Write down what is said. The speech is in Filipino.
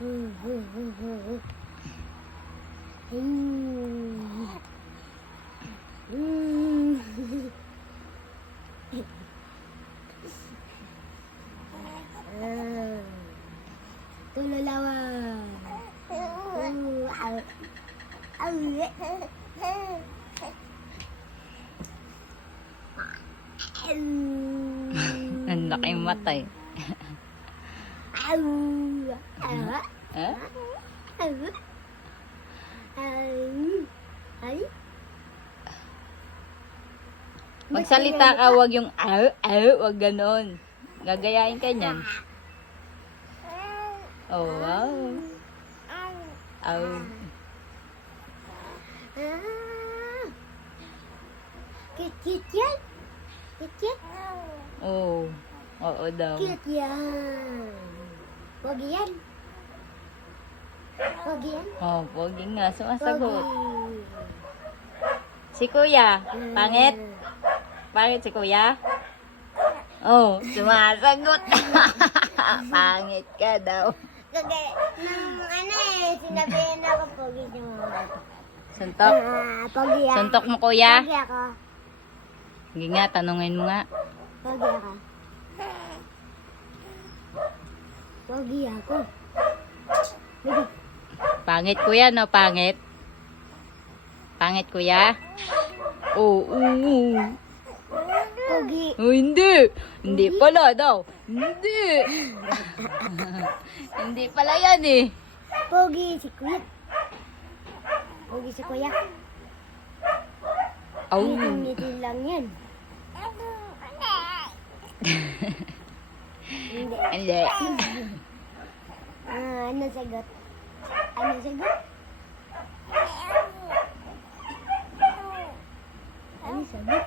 Tulalawan. Ang laki mata eh. Eh? Magsalita ka, wag yung wag ganon. Gagayain ka niyan. Oh, wow. Aw. Kit yan? Kit? Oh. Oo daw. Kit yan. Pogi yan? Pogi yan? Oh, pogi nga. Sumasagot. Pogi. Si kuya, pangit? Pangit si kuya? Oh, sumasagot. Pangit ka daw. Kagay, sinabihan ako pogi niyo. Suntok. Pogi yan. Suntok mo kuya? Pogi ako. Hindi nga, tanungin mo nga. Pogi ako. Pogi ako. Baby. Pangit kuya, no? Pangit? Pangit kuya? Oo. Pogi. Oh, hindi. Hindi pala daw. Hindi. Hindi pala yan eh. Pogi si kuya. Pogi si kuya. Oh. Ngitin lang yan. Hindi. Hindi. Ano sagot? Ano sagot? Ano sagot?